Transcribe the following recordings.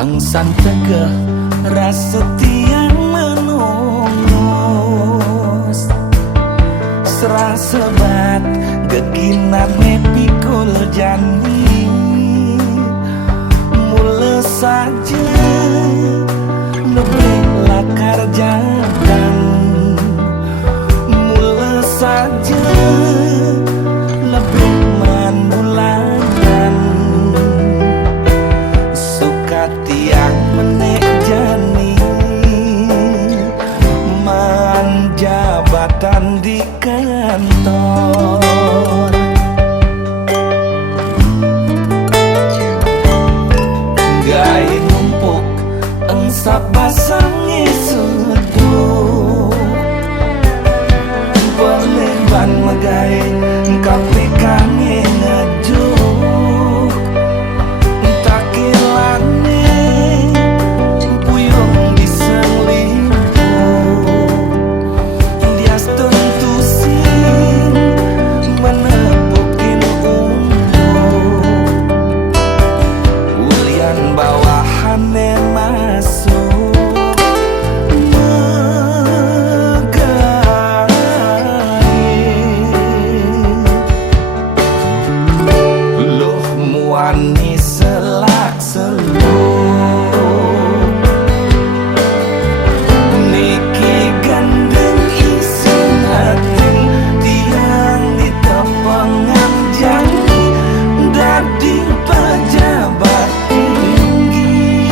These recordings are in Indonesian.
Mangsan tegeh rasa tiang menunggus serasa bat geginane pikul jani mula saja lebih lakar jalan mula saja lebih manbulanan suka tiang menek jani man jabatan di kantor gaya numpuk engsap basangi seduk boleh ban megai kape kami ngejuk takilane puyung diselipuk dia tentu sing menepukin umur ulian bawahannya masuk wani selak seluk niki gandeng isin hati tiang di tepengan jani dadi pejabat tinggi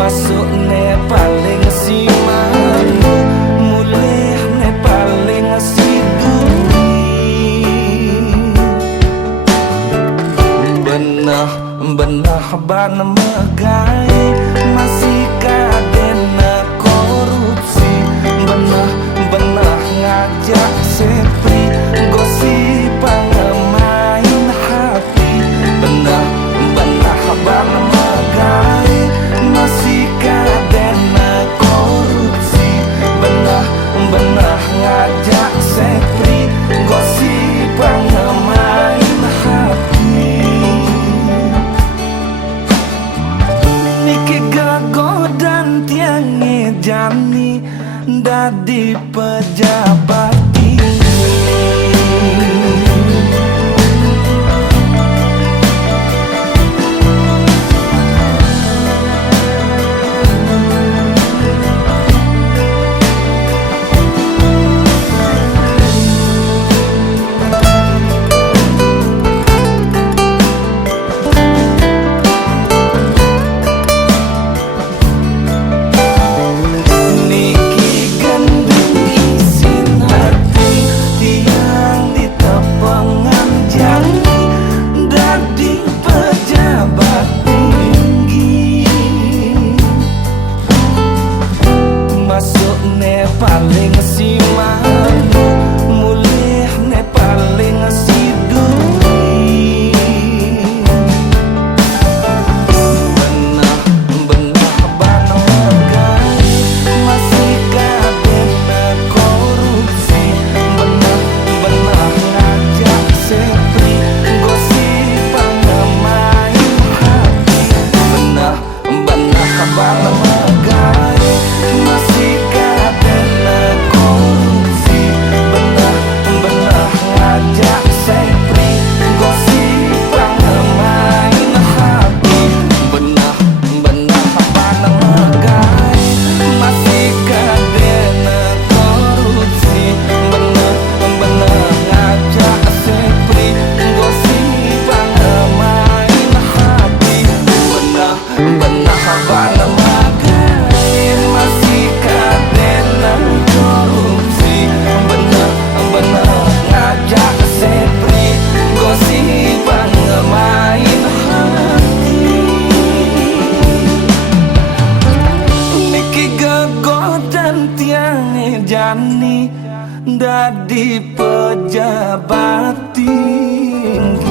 masuk ne paling si malu mulih ne paling si benah ban megai masih kadena korupsi benah ngajak sepri gosip pangemain hati benah ban megai masih kadena korupsi benah ngajak sepri gosip pangemain hati niki gagodan tiang jani dadi pejabat masuk ne paling si malu mulih ne paling si duri benah ban megai masih kadena korupsi benah ngajak sepri gosip pangemain hati benah ban megai masih kadena korupsi benah ngajak sepri gosip pangemain hati benah ban megai masih kadena korupsi benah ngajak sepri gosip pangemain hati benah ban masih kadena korupsi benah ngajak sepri gosip pangemain hati niki gagodan tiang jani dadi pejabat tinggi